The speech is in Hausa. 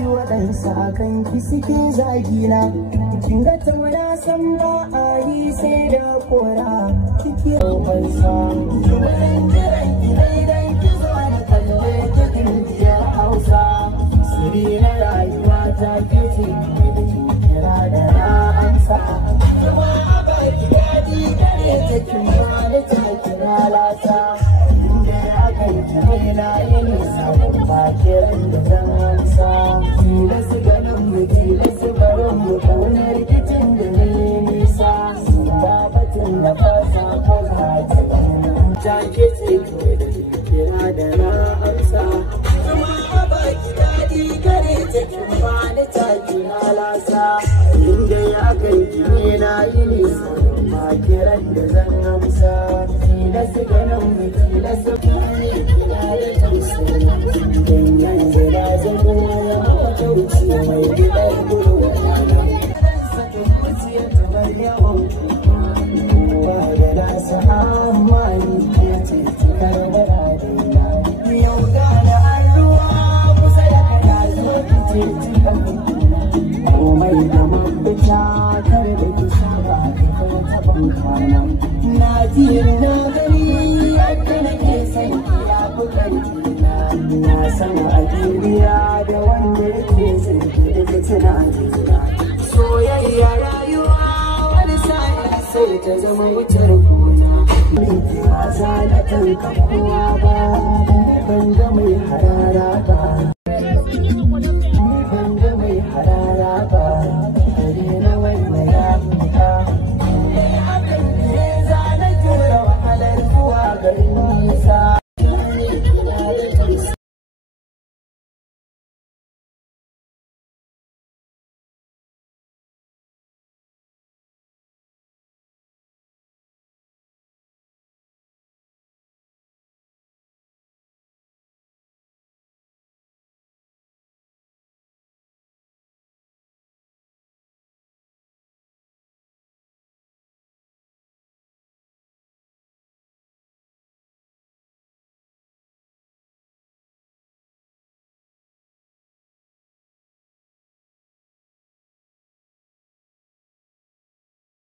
ji waɗansa a kan ki suke zagina. Kin ga ta wani san ba a yi sai da kora kike roƙonsa. Bayan jiran ki dai ki zo na kalle ta dindiyar Hausa. Siri na rayuwa ta ke ce kira da na amsa. Kuma a baki daɗi gare ta kin bani ta kira lasa. Inda ya kai ki na yi nisa ba kiran da zan amsa. Tilas ganin mu tilas barin mu kauna rikicin da ne nisa. Ba batun da fasa ko hati ta ke ce kira da na amsa. Kuma a baki daɗi gare ta kin bani ta kira lasa. Inda ya kai ki na yi nisa ba kiran da zan amsa. Tilas ganin mu tilas kira da tausayi. Dan yanzu na zama ya makauci mai gidan gudu rana. Saka zuciya ta bar yawan kowa da nasa amani ke ce cikar muradina. Yau gane an ruwa kusa da kana zo ki ce cikar komai da mafita kar da ki saba ki kuma taɓan kwana. Na ji na gani yadda nake son ya fi ƙarfi na san a duniya da wanda yake zirgi da tunanina. Soyayya rayuwa wani sa'in sai ta zama wutar gona. Ba za na kanka kowa ba ban ga mai harara ba.